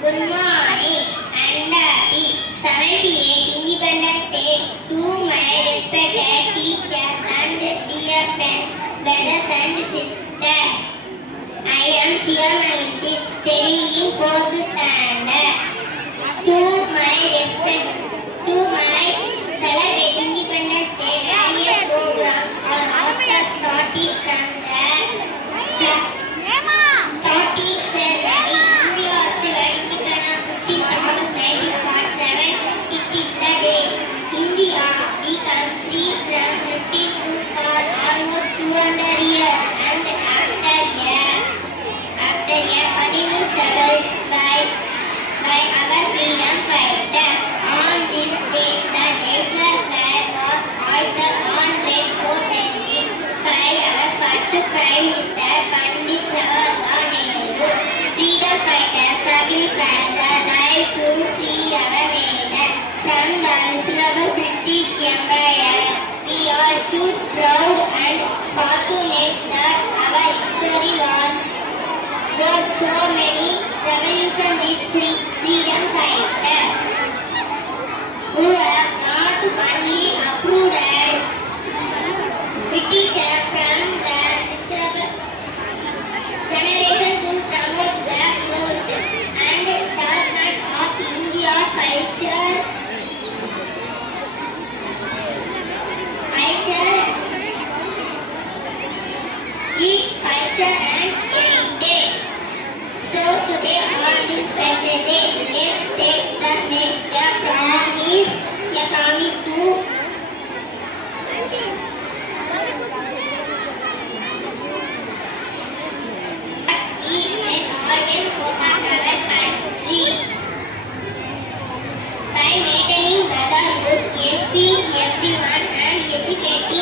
Good morning and happy 78th Independence Day to my respected teachers and dear friends, brothers and sisters. I am Siyamanjit, studying 4th standard. To my celebrate Independence Day, various programs are after starting from the starting ceremony. India observed independence 15th August 1947. It is the day India became free from British rule for almost 200 years, and after a continuous struggles by our freedom fighters. On this day, the national flag was hoisted on Red Fort Delhi by our first Prime Minister Pandit Jawaharlal Nehru. Freedom fighters sacrificed their life to free our nation from the miserable British Empire. We all should proud and fortunate that our history was got so many revolution with freedom fighters who have not only uprooted British from the miserable generation to promote the growth and development of India's culture, each culture and heritage. So today on this special day, let's take the promise to eat and always protect our country by maintaining brotherhood, helping everyone and educating